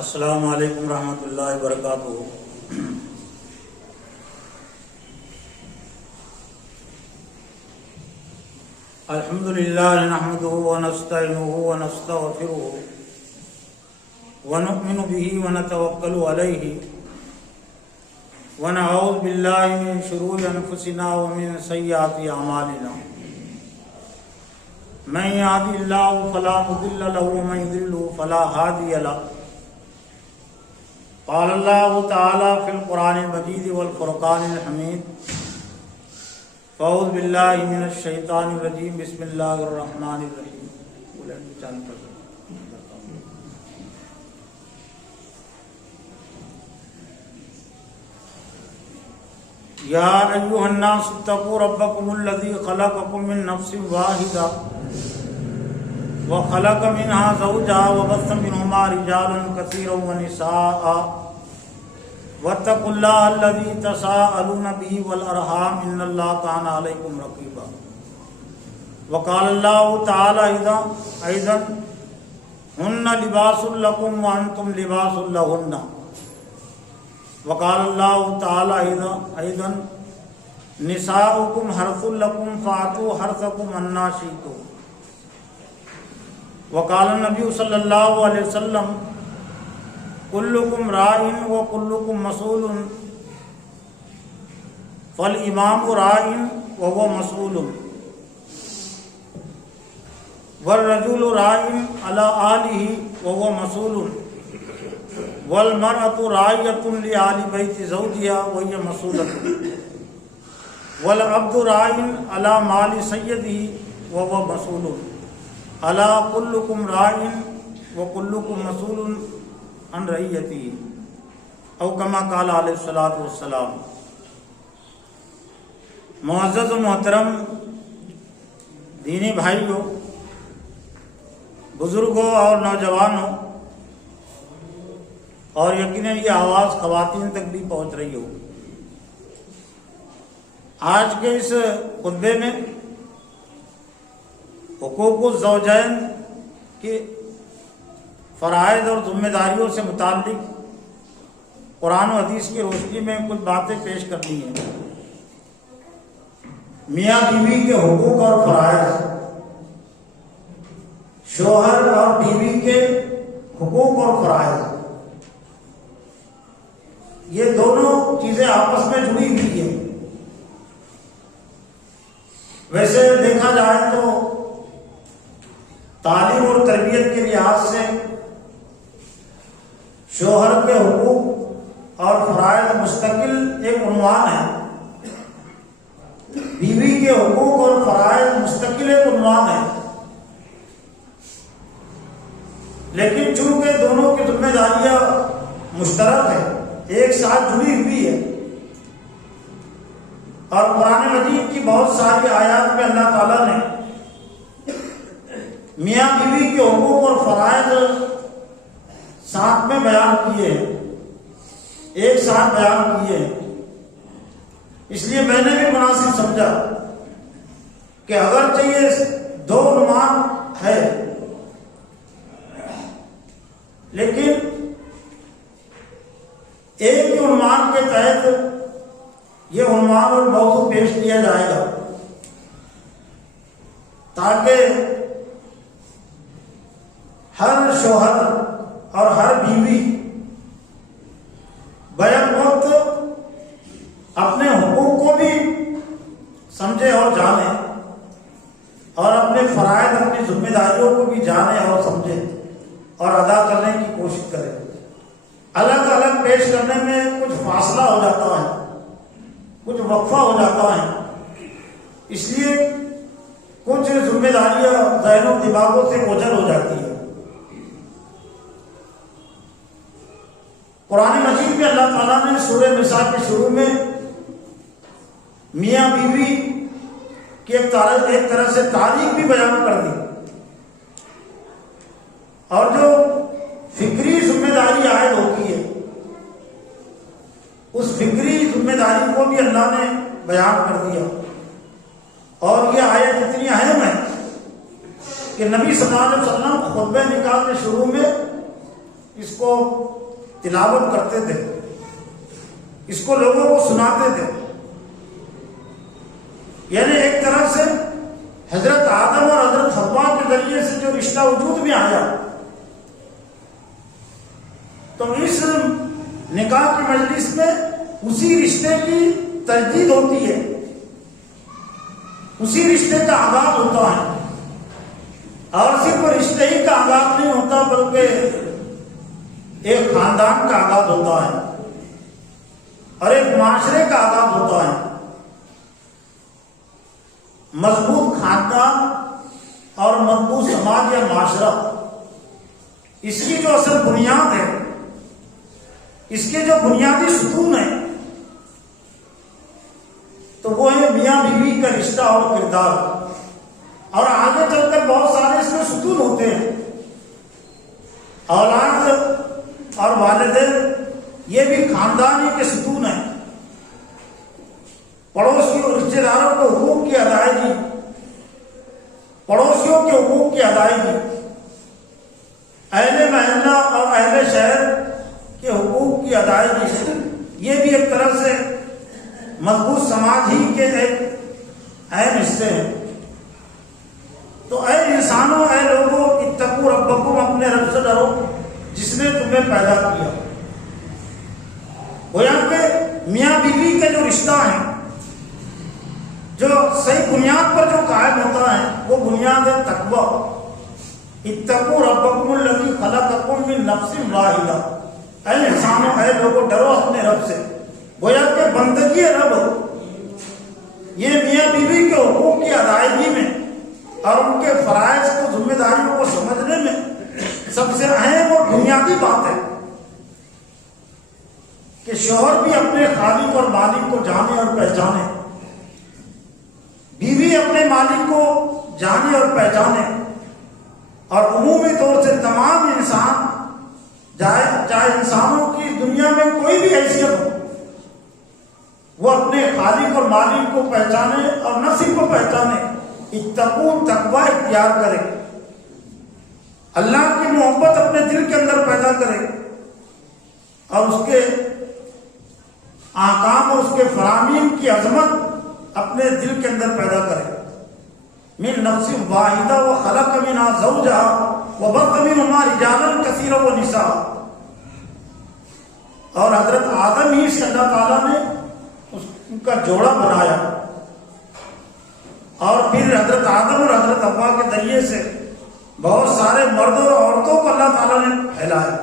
السلام علیکم ورحمۃ اللہ وبرکاتہ۔ الحمد للہ نحمده ونستعینه ونستغفره ونؤمن به ونتوکل علیہ ونعوذ باللہ من شرور انفسنا ومن سیئات اعمالنا، من يهد الله فلا مضل له ومن يضلل فلا هادي له۔ قال اللہ تعالی فی القرآن المجید والفرقان الحمید، فاعوذ باللہ من الشیطان الرجیم، بسم اللہ الرحمن الرحیم۔ یا ایھا الناس اتقوا ربکم الذی خلقکم من نفس واحدہ وخلق منها زوجها وبث منهما رجالا كثيرا ونساء واتقوا الله الذي تساءلون به والأرحام إن الله كان عليكم رقيبا۔ وقال الله تعالى أيضا هن لباس لكم وأنتم لباس لهن۔ وقال الله تعالى أيضا نساؤكم حرث لكم فأتوا حرثكم أنى شئتم۔ وقال النبی صلی اللہ علیہ وسلم کلکم راع وکلکم مسئول فالامام راع وهو مسئول والرجل راع علی آلہ وهو مسئول والمرأة راعیۃ لآل بیت زوجها وهي مسئولۃ والعبد راع علی مال سیدہ وهو مسئول۔ الا کلکم راع وکلکم مسئول عن رعیتہ، او کما قال علیہ الصلوۃ والسلام۔ معزز و محترم دینی بھائیوں، بزرگوں اور نوجوانوں، اور یقیناً یہ آواز خواتین تک بھی پہنچ رہی ہو، آج کے اس خطبے میں حقوق الزوجین کے فرائض اور ذمہ داریوں سے متعلق قرآن و حدیث کی روشنی میں کچھ باتیں پیش کرنی ہیں۔ میاں بیوی کے حقوق اور فرائض، شوہر اور بیوی کے حقوق اور فرائض، یہ دونوں چیزیں آپس میں جڑی ہوئی ہیں۔ ویسے دیکھا جائے تو تعلیم اور تربیت کے لحاظ سے شوہر کے حقوق اور فرائض مستقل ایک عنوان ہے، بیوی کے حقوق اور فرائض مستقل ایک عنوان ہے، لیکن چونکہ دونوں کی ذمہ داریاں مشترک ہیں، ایک ساتھ جڑی ہوئی ہے، اور قرآن مجید کی بہت ساری آیات میں اللہ تعالیٰ نے میاں بیوی کے حقوق اور فرائض ساتھ میں بیان کیے ہیں، ایک ساتھ بیان کیے ہیں۔ اس لیے میں نے بھی مناسب سمجھا کہ اگرچہ یہ دو عنوان ہے، لیکن ایک ہی عنوان کے تحت یہ عنوان اور موضوع پیش کیا جائے گا، تاکہ ہر شوہر اور ہر بیوی بیک وقت اپنے حقوق کو بھی سمجھے اور جانے، اور اپنے فرائض، اپنی ذمہ داریوں کو بھی جانے اور سمجھے اور ادا کرنے کی کوشش کرے۔ الگ الگ پیش کرنے میں کچھ فاصلہ ہو جاتا ہے، کچھ وقفہ ہو جاتا ہے، اس لیے کچھ ذمہ داریاں ذہن و دماغوں سے اوجھل ہو جاتی ہیں۔ قرآن مجید میں اللہ تعالیٰ نے سورہ نساء کے شروع میں میاں بیوی کی ایک طرح سے تاریخ بھی بیان کر دی، اور جو فکری ذمہ داری عائد ہوتی ہے اس فکری ذمہ داری کو بھی اللہ نے بیان کر دیا۔ اور یہ آیت اتنی اہم ہے کہ نبی صلی اللہ علیہ وسلم خطبہ نکاح کے شروع میں اس کو تلاوت کرتے تھے، اس کو لوگوں کو سناتے تھے. یعنی ایک طرح سے حضرت آدم اور حضرت حوا کے ذریعے سے جو رشتہ وجود میں آیا، تو اس نکاح کی مجلس میں اسی رشتے کی تجدید ہوتی ہے، اسی رشتے کا آغاز ہوتا ہے. اور صرف رشتے ہی کا آغاز نہیں ہوتا بلکہ ایک خاندان کا آغاز ہوتا ہے اور ایک معاشرے کا آغاز ہوتا ہے. مضبوط خاندان اور مضبوط سماج یا معاشرہ، اس کی جو اصل بنیاد ہے، اس کے جو بنیادی ستون ہیں، تو وہ ہے میاں بیوی کا رشتہ اور کردار. اور آگے چل کر بہت سارے اس میں ستون ہوتے ہیں. اولاد اور والدین یہ بھی خاندان ہی کے ستون ہیں. پڑوسیوں رشتے داروں کو حقوق کی ادائیگی، پڑوسیوں کے حقوق کی ادائیگی، اہل محلہ اور اہل شہر کے حقوق کی ادائیگی، یہ بھی ایک طرح سے مضبوط سماج ہی کے ایک اہم حصے ہیں. تو اے انسانوں، اے لوگوں، اتقوا ربکم، اپنے رب سے ڈرو جس نے تمہیں پیدا کیا. گویا کہ میاں بیوی کے جو رشتہ ہیں، جو صحیح بنیاد پر جو قائم ہوتا ہے، وہ بنیاد ہے تقویٰ. اتقوا ربکم الذی خلقکم من نفس واحدہ. اے انسانوں، اے لوگوں، ڈرو اپنے رب سے. گویا کہ بندگی رب، یہ میاں بیوی کے حقوق کی ادائیگی میں اور ان کے فرائض کو، ذمہ داریوں کو سمجھنے میں سب سے اہم اور بنیادی بات ہے کہ شوہر بھی اپنے خالق اور مالک کو جانے اور پہچانے، بیوی اپنے مالک کو جانے اور پہچانے. اور عمومی طور سے تمام انسان، چاہے انسانوں کی دنیا میں کوئی بھی حیثیت ہو، وہ اپنے خالق اور مالک کو پہچانے اور نہ صرف کو پہچانے، اتقوا، تقویٰ اختیار کرے، اللہ کی محبت اپنے دل کے اندر پیدا کرے اور اس کے احکام اور اس کے فرامین کی عظمت اپنے دل کے اندر پیدا کرے. من نفس واحدہ وخلق منہا زوجہا وبث منہما رجالا کثیرا ونساء. اور حضرت آدم ہی سے اللہ تعالیٰ نے ان کا جوڑا بنایا، اور پھر حضرت آدم اور حضرت حوا کے ذریعے سے بہت سارے مردوں اور عورتوں کو اللہ تعالیٰ نے پھیلایا.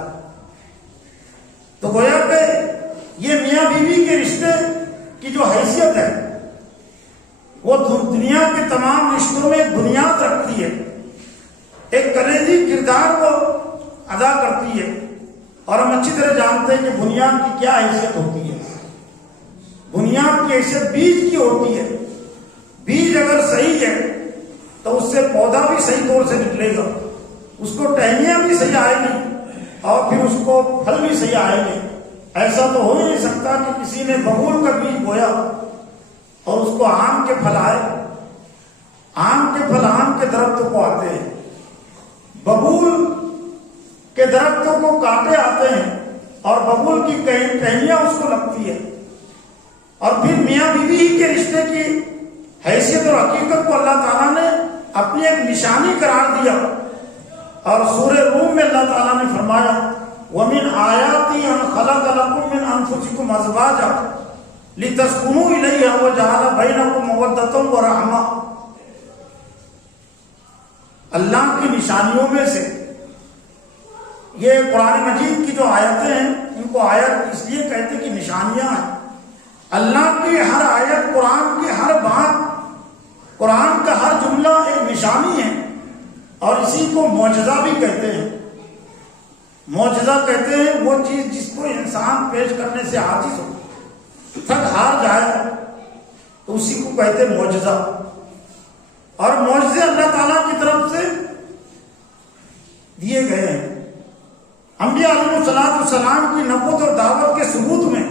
تو گویا کہ یہ میاں بیوی کے رشتے کی جو حیثیت ہے، وہ دنیا کے تمام رشتوں میں ایک بنیاد رکھتی ہے، ایک کلیدی کردار کو ادا کرتی ہے. اور ہم اچھی طرح جانتے ہیں کہ بنیاد کی کیا حیثیت ہوتی ہے. بنیاد کی حیثیت بیج کی ہوتی ہے. بیج اگر صحیح ہے تو اس سے پودا بھی صحیح طور سے نکلے گا، اس کو ٹہنیاں بھی صحیح آئے گی اور پھر اس کو پھل بھی صحیح آئے گے. ایسا تو ہو ہی نہیں سکتا کہ کسی نے ببول کا بیج بویا اور اس کو آم کے پھل آئے. آم کے پھل آم کے درختوں کو آتے ہیں، ببول کے درختوں کو کاٹے آتے ہیں اور ببول کی ٹہنیاں اس کو لگتی ہے. اور پھر میاں بیوی کے رشتے کی حیثیت اور حقیقت کو اللہ تعالیٰ نے اپنی ایک نشانی قرار دیا. اور سورہ روم میں اللہ تعالیٰ نے فرمایا وَمِنْ آيَاتِهِ أَنْ خَلَقَ لَكُم مِّنْ أَنفُسِكُمْ أَزْوَاجًا لِتَسْكُنُوا إِلَيْهَا وَجَعَلَ بَيْنَكُم مَّوَدَّةً وَرَحْمَةً. اللہ کی نشانیوں میں سے یہ قرآن مجید کی جو آیتیں ہیں، ان کو آیت اس لیے کہتے ہیں کہ نشانیاں ہیں. اللہ کی ہر آیت، قرآن کی ہر بات، قرآن کا ہر جملہ ایک نشانی ہے. اور اسی کو معجزہ بھی کہتے ہیں. معجزہ کہتے ہیں وہ چیز جس کو انسان پیش کرنے سے عاجز ہو، تھک ہار جائے، تو اسی کو کہتے ہیں معجزہ. اور معجزے اللہ تعالیٰ کی طرف سے دیے گئے ہیں. انبیاء علیہ السلام کی نبوت اور دعوت کے ثبوت میں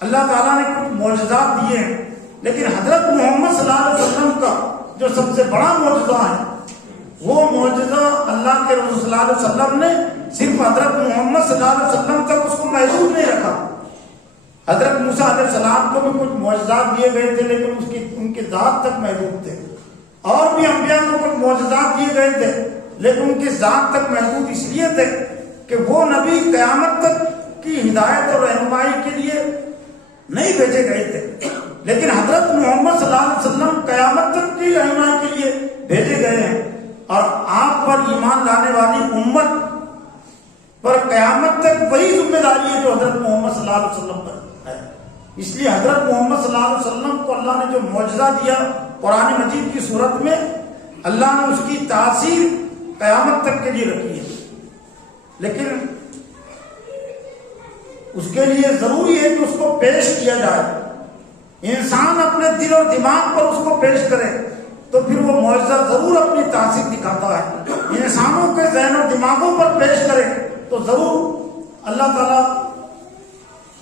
اللہ تعالیٰ نے کچھ معجزات دیے ہیں، لیکن حضرت محمد صلی اللہ علیہ وسلم کا جو سب سے بڑا معجزہ ہے، وہ معجزہ اللہ کے رسول صلی اللہ علیہ وسلم نے صرف حضرت محمد صلی اللہ علیہ وسلم تک اس کو محدود نہیں رکھا. حضرت موسیٰ علیہ السلام کو بھی کچھ معجزات دیے گئے تھے لیکن ان کی ذات تک محدود تھے. اور بھی انبیاء کو کچھ معجزات دیے گئے تھے لیکن ان کی ذات تک محدود اس لیے تھے کہ وہ نبی قیامت تک کی ہدایت اور رہنمائی کے لیے نہیں بھیجے گئے تھے. لیکن حضرت محمد صلی اللہ علیہ وسلم قیامت تک کی رہنمائی کے لیے بھیجے گئے ہیں. اور آپ پر ایمان لانے والی امت پر قیامت تک وہی ذمہ داری ہے جو حضرت محمد صلی اللہ علیہ وسلم پر ہے. اس لیے حضرت محمد صلی اللہ علیہ وسلم کو اللہ نے جو معجزہ دیا قرآن مجید کی صورت میں، اللہ نے اس کی تاثیر قیامت تک کے لیے رکھی ہے. لیکن اس کے لیے ضروری ہے کہ اس کو پیش کیا جائے. انسان اپنے دل اور دماغ پر اس کو پیش کرے تو پھر وہ معجزہ ضرور اپنی تاثیر دکھاتا ہے. انسانوں کے ذہن اور دماغوں پر پیش کرے تو ضرور اللہ تعالیٰ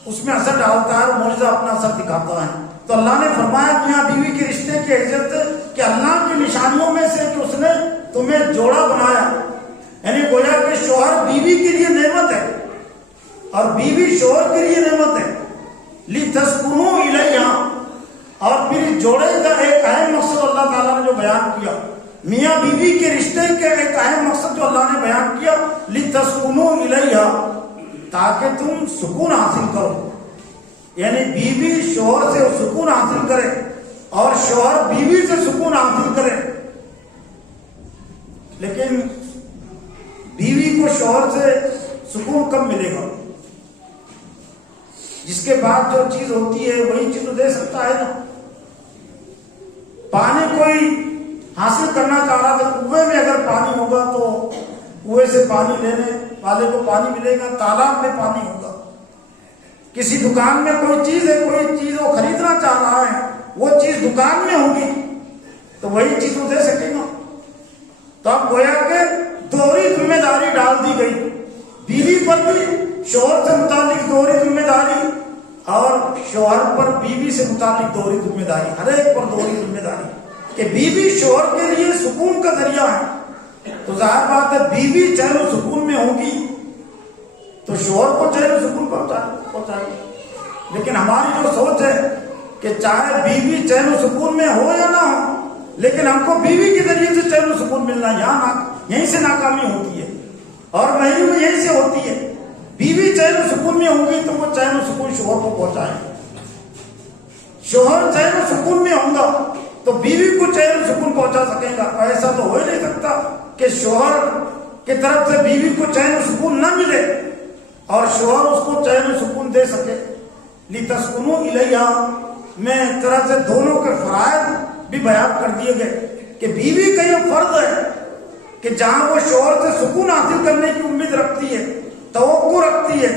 اس میں اثر ڈالتا ہے اور معجزہ اپنا اثر دکھاتا ہے. تو اللہ نے فرمایا میاں بیوی کے رشتے کی حیثیت کہ اللہ کی نشانیوں میں سے کہ اس نے تمہیں جوڑا بنایا. یعنی گویا کہ شوہر بیوی کے لیے نعمت ہے اور بیوی شوہر کے لیے نعمت ہے. لِتَسْكُنُوا إِلَيْهَا. اور پھر جوڑے کا ایک اہم مقصد اللہ تعالیٰ نے جو بیان کیا، میاں بیوی کے رشتے کے ایک اہم مقصد جو اللہ نے بیان کیا، لِتَسْكُنُوا إِلَيْهَا، تاکہ تم سکون حاصل کرو. یعنی بیوی شوہر سے سکون حاصل کرے اور شوہر بیوی سے سکون حاصل کرے. لیکن بیوی کو شوہر سے سکون کب ملے گا؟ جس کے بعد جو چیز ہوتی ہے وہی چیز تو دے سکتا ہے نا. پانی کوئی حاصل کرنا چاہ رہا تھا، کنویں میں اگر پانی ہوگا تو کنویں سے پانی لینے والے کو پانی ملے گا، تالاب میں پانی ہوگا. کسی دکان میں کوئی چیز ہے، کوئی چیز وہ خریدنا چاہ رہا ہے، وہ چیز دکان میں ہوگی تو وہی چیز وہ دے سکے گا. تو اب گویا کہ دوہری ذمہ داری ڈال دی گئی. بیوی پر بھی شوہر سے متعلق دوہری ذمہ داری اور شوہر پر بیوی سے متعلق دوہری ذمہ داری، ہر ایک پر دوہری ذمہ داری کہ بیوی شوہر کے لیے سکون کا ذریعہ ہے. تو ظاہر بات ہے بیوی چین و سکون میں ہوگی تو شوہر کو چین و سکون پہنچائے. لیکن ہماری جو سوچ ہے کہ چاہے بیوی چین و سکون میں ہو یا نہ ہو، لیکن ہم کو بیوی کے ذریعے سے چین و سکون ملنا، یہیں سے ناکامی ہوتی ہے اور محرومی میں یہیں سے ہوتی ہے. بیوی چین و سکون میں ہوگی تو وہ چین و سکون شوہر کو پہنچائے. شوہر چین و سکون میں ہوگا تو بیوی کو چین و سکون پہنچا سکے گا. ایسا تو ہو ہی نہیں سکتا کہ شوہر کی طرف سے بیوی کو چین و سکون نہ ملے اور شوہر اس کو چین و سکون دے سکے. لِتَسْكُنُوا إِلَيْهَا میں ایک طرح سے دونوں کے فرائض بھی بیان کر دیے گئے کہ بیوی کا یہ فرض ہے کہ جہاں وہ شوہر سے سکون حاصل کرنے کی امید رکھتی ہے، توقع رکھتی ہے،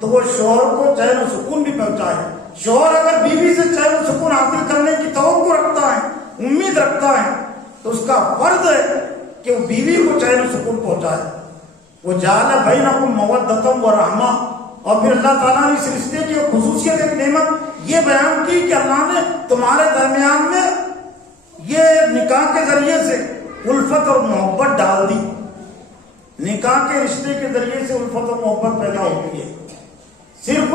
تو وہ شوہر کو چین و سکون بھی پہنچائے. شوہر اگر بیوی سے چین و سکون حاصل کرنے کی توقع رکھتا ہے، امید رکھتا ہے، تو اس کا فرض ہے کہ وہ بیوی کو چین و سکون پہنچائے. وہ جعل بینکم مودۃ ورحمہ. اور پھر اللہ تعالیٰ نے اس رشتے کی خصوصیت ایک نعمت یہ بیان کی کہ اللہ نے تمہارے درمیان میں یہ نکاح کے ذریعے سے الفت اور محبت ڈال دی. نکاح کے رشتے کے ذریعے سے الفت اور محبت پیدا ہوتی ہے. صرف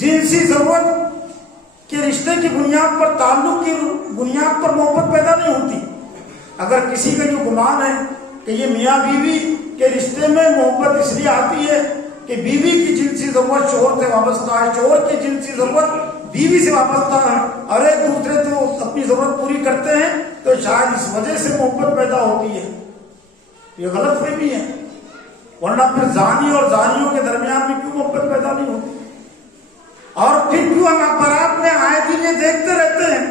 جنسی ضرورت کے رشتے کی بنیاد پر، تعلق کی بنیاد پر محبت پیدا نہیں ہوتی. اگر کسی کا جو گمان ہے کہ یہ میاں بیوی کے رشتے میں محبت اس لیے آتی ہے کہ بیوی کی جنسی ضرورت شوہر سے وابستہ ہے، شوہر کی جنسی ضرورت بیوی سے وابستہ ہے اور ایک دوسرے تو اپنی ضرورت پوری کرتے ہیں، تو شاید اس وجہ سے محبت پیدا ہوتی ہے. یہ غلط فہمی ہے. ورنہ پھر زانی اور زانیوں کے درمیان میں کیوں محبت پیدا نہیں ہوتی؟ اور پھر کیوں ہم اخبارات میں آئے دن یہ دیکھتے رہتے ہیں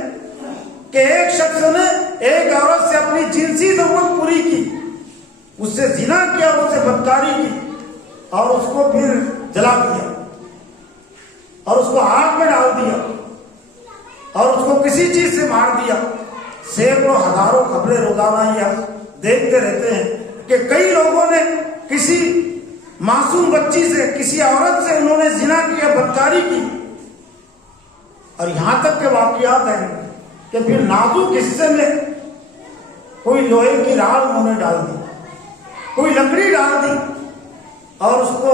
کہ ایک شخص نے ایک عورت سے اپنی جنسی ضرورت پوری کی، اس سے زنا کیا، اس سے بدکاری کی اور اس کو پھر جلا دیا اور اس کو آگ میں ڈال دیا اور اس کو کسی چیز سے مار دیا. سینکڑوں ہزاروں خبریں روزانہ یہ دیکھتے رہتے ہیں کہ کئی لوگوں نے کسی معصوم بچی سے، کسی عورت سے انہوں نے زنا کیا، بدکاری کی. اور یہاں تک کے واقعات ہیں کہ پھر نازک حصے میں کوئی لوہے کی راڑ انہوں نے ڈال دی، کوئی لکڑی ڈال دی اور اس کو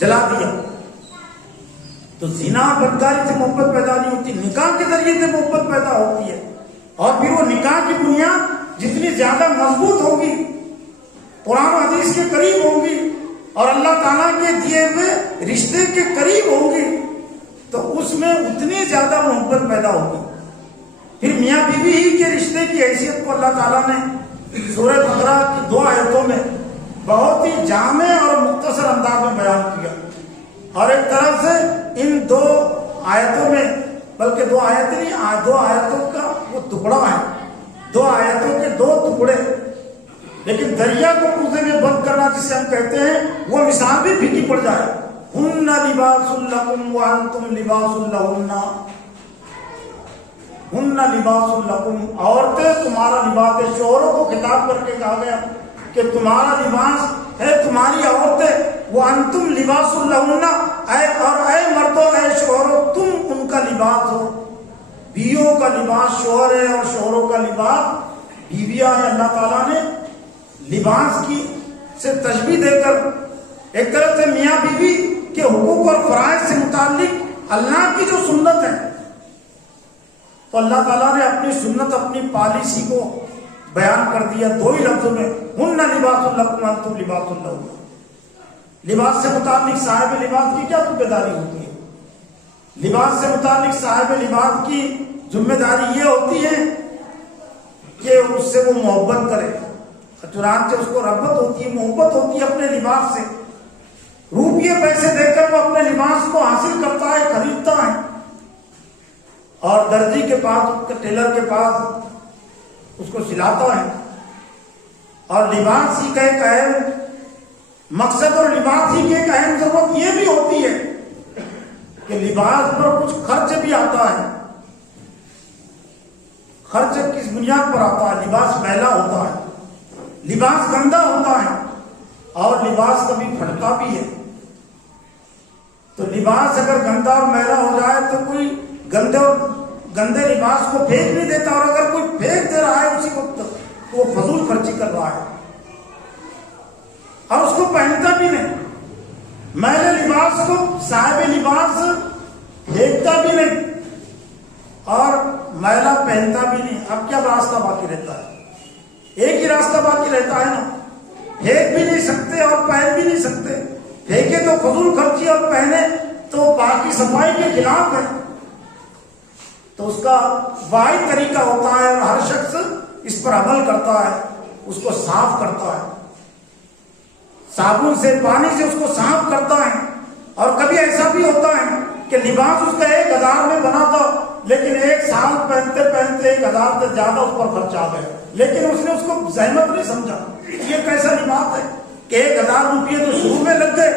جلا دیا، تو زنا بدکاری سے محبت پیدا نہیں ہوتی، نکاح کے ذریعے سے محبت پیدا ہوتی ہے. اور پھر وہ نکاح کی بنیاد جتنی زیادہ مضبوط ہوگی، قرآن و حدیث کے قریب ہوگی اور اللہ تعالیٰ کے دیے ہوئے رشتے کے قریب ہوگی، تو اس میں اتنی زیادہ محبت پیدا ہوگی. پھر میاں بیوی ہی کے رشتے کی حیثیت کو اللہ تعالیٰ نے سورہ بقرہ کی 2 آیتوں میں بہت ہی جامع اور مختصر انداز میں بیان کیا. اور ایک طرح سے ان 2 آیتوں میں، بلکہ 2 آیتیں نہیں، 2 آیتوں کا وہ ٹکڑا ہے، 2 آیتوں کے 2 ٹکڑے، لیکن دریا کو کوزے میں بند کرنا جسے ہم کہتے ہیں، وہ مثال بھی پھیکی پڑ جائے. ہن لباس لکم وانتم لباس لہن، ہن لباس لکم، عورتیں تمہارا لباس ہے. شوہروں کو خطاب کر کے کہا گیا کہ تمہارا لباس ہے تمہاری عورتیں، وانتم لباس لہن، اور اے مردوں اے شوہروں تم ان کا لباس ہو. بیویوں کا لباس شوہر ہے اور شوہروں کا لباس بیویاں ہیں. اللہ تعالیٰ نے لباس کی سے تشبیہ دے کر ایک طرف سے میاں بیوی کے حقوق اور فرائض سے متعلق اللہ کی جو سنت ہے، تو اللہ تعالیٰ نے اپنی سنت، اپنی پالیسی کو بیان کر دیا 2 ہی لفظوں میں، ہن لباس لکم وانتم لباس لہن. لباس سے متعلق صاحب لباس کی کیا ذمہ داری ہوتی ہے؟ لباس سے متعلق صاحب لباس کی ذمہ داری یہ ہوتی ہے کہ اس سے وہ محبت کرے. چنانچہ اس کو رغبت ہوتی ہے، محبت ہوتی ہے اپنے لباس سے. روپیے پیسے دے کر وہ اپنے لباس کو حاصل کرتا ہے، خریدتا ہے، اور درزی کے پاس، ٹیلر کے پاس اس کو سلاتا ہے. اور لباس ہی کا ایک اہم مقصد اور لباس ہی کی ایک اہم ضرورت یہ بھی ہوتی ہے کہ لباس پر کچھ خرچ بھی آتا ہے. خرچ کس بنیاد پر آتا ہے؟ لباس میلا ہوتا ہے، لباس گندا ہوتا ہے، اور لباس کبھی پھٹتا بھی ہے. تو لباس اگر گندا اور میلا ہو جائے تو کوئی گندے لباس کو پھینک نہیں دیتا، اور اگر کوئی پھینک دے رہا ہے اسی وقت تو وہ فضول خرچی کر رہا ہے اور اس کو پہنتا بھی نہیں. میلے لباس کو صاحب لباس پھینکتا بھی نہیں اور میلا پہنتا بھی نہیں. اب کیا راستہ باقی رہتا ہے؟ ایک ہی راستہ باقی رہتا ہے نا. پھینک بھی نہیں سکتے اور پہن بھی نہیں سکتے. پھینکے تو فضول خرچی اور پہنے تو باقی صفائی کے خلاف ہے. تو اس کا واحد طریقہ ہوتا ہے اور ہر شخص اس پر عمل کرتا ہے، اس کو صاف کرتا ہے، صابن سے، پانی سے اس کو صاف کرتا ہے. اور کبھی ایسا بھی ہوتا ہے کہ لباس اس کا 1000 میں بنا تھا، لیکن 1 سال پہنتے پہنتے 1000 سے زیادہ اس پر خرچ آ گیا، لیکن اس نے اس کو زحمت نہیں سمجھا. یہ کیسا لباس ہے کہ 1000 روپئے تو شروع میں لگ گئے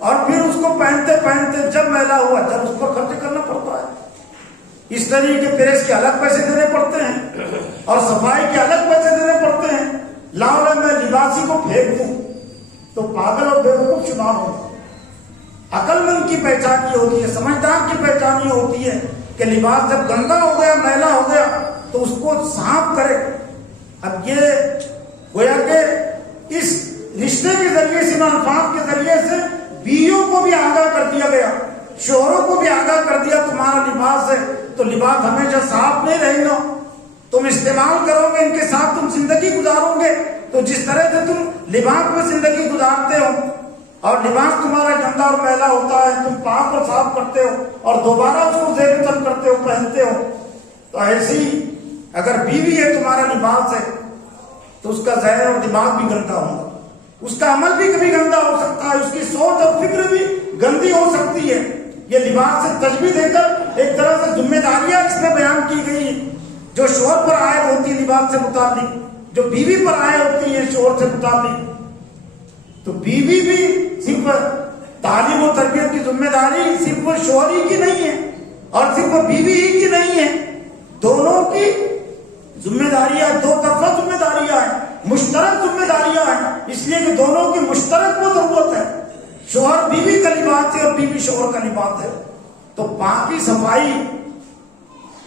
اور پھر اس کو پہنتے پہنتے جب میلا ہوا جب اس پر خرچ کرنا پڑتا ہے. اس طریقے کے پریس کے الگ پیسے دینے پڑتے ہیں اور صفائی کے الگ پیسے دینے پڑتے ہیں. لاؤ میں لباسی کو پھینک دوں تو پاگل اور بیوقوف شمار ہو. عقل مند کی پہچان یہ ہوتی ہے، سمجھدار کی پہچان یہ ہوتی ہے کہ لباس جب گندا ہو گیا، میلا ہو گیا تو اس کو صاف کرے. اب یہ گویا کہ اس رشتے کے ذریعے سے، الفاظ کے ذریعے سے بیویوں کو بھی آگاہ کر دیا گیا، شوہروں کو بھی آگاہ کر دیا تمہارا لباس ہے تو لباس ہمیشہ صاف نہیں رہے گا. تم استعمال کرو گے، ان کے ساتھ تم زندگی گزارو گے، تو جس طرح سے تم لباس میں زندگی گزارتے ہو اور لباس تمہارا گندا اور میلا ہوتا ہے، تم پاک اور صاف کرتے ہو اور دوبارہ اس کو زیر تن کرتے ہو، پہنتے ہو، تو ایسی اگر بیوی ہے تمہارا لباس ہے تو اس کا ذہن اور دماغ بھی گندا ہوگا، اس کا عمل بھی کبھی گندا ہو سکتا ہے، اس کی سوچ اور فکر بھی گندی ہو سکتی ہے. یہ لباس سے تشبیہ دے کر ایک طرح سے ذمہ داریاں اس میں بیان کی گئی ہیں جو شوہر پر عائد ہوتی ہے لباس سے متعلق، جو بیوی پر عائد ہوتی ہے شوہر سے متعلق. تو بیوی بھی صرف تعلیم و تربیت کی ذمہ داری صرف شوہر ہی کی نہیں ہے اور صرف بیوی ہی کی نہیں ہے، دونوں کی ذمہ داریاں، 2 طرفہ ذمہ داریاں ہیں، مشترک ذمہ داریاں ہیں، اس لیے کہ دونوں کی مشترک وہ ضرورت ہے. شوہر بیوی کا لباس ہے اور بیوی شوہر کا لباس ہے، تو باقی صفائی